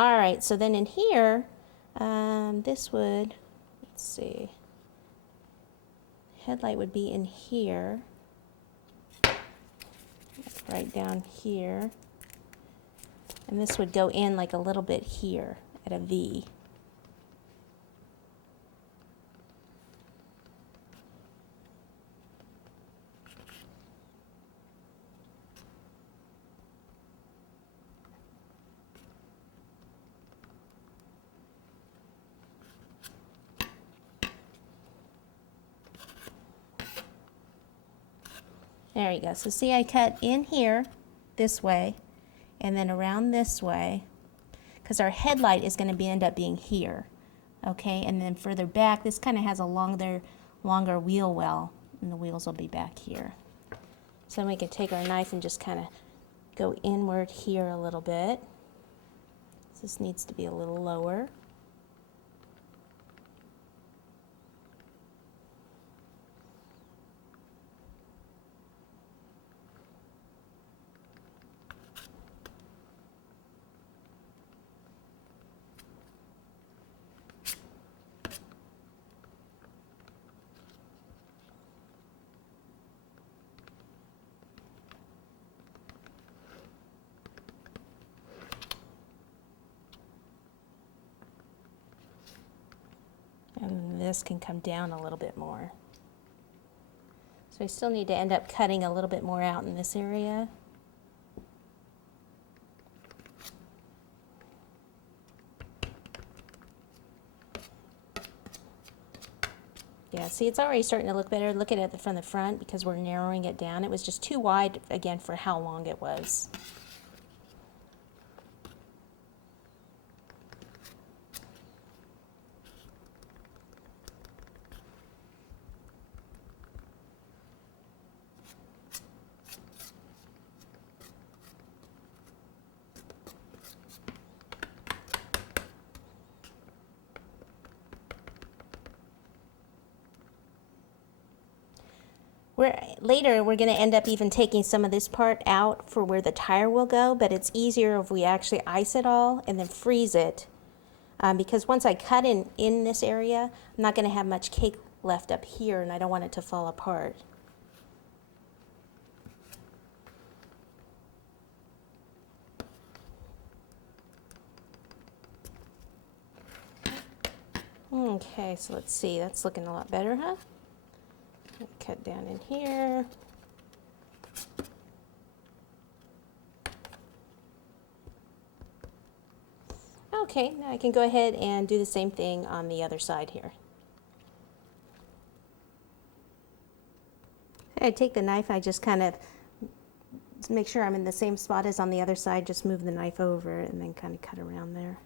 All right, so then in here, this would, let's see, headlight would be in here, right down here, and this would go in like a little bit here at a V. There you go. So see, I cut in here this way and then around this way because our headlight is going to end up being here. Okay, and then further back, this kind of has a longer wheel well, and the wheels will be back here. So then we can take our knife and just kind of go inward here a little bit. This needs to be a little lower. And this can come down a little bit more. So I still need to end up cutting a little bit more out in this area. Yeah, see, it's already starting to look better. Look at it from the front because we're narrowing it down. It was just too wide, again, for how long it was. Later, we're going to end up even taking some of this part out for where the tire will go, but it's easier if we actually ice it all and then freeze it. Because once I cut in this area, I'm not going to have much cake left up here, and I don't want it to fall apart. Okay, so let's see, that's looking a lot better, huh? Cut down in here. Okay, now I can go ahead and do the same thing on the other side here. I take the knife, I just kind of make sure I'm in the same spot as on the other side, just move the knife over and then kind of cut around there.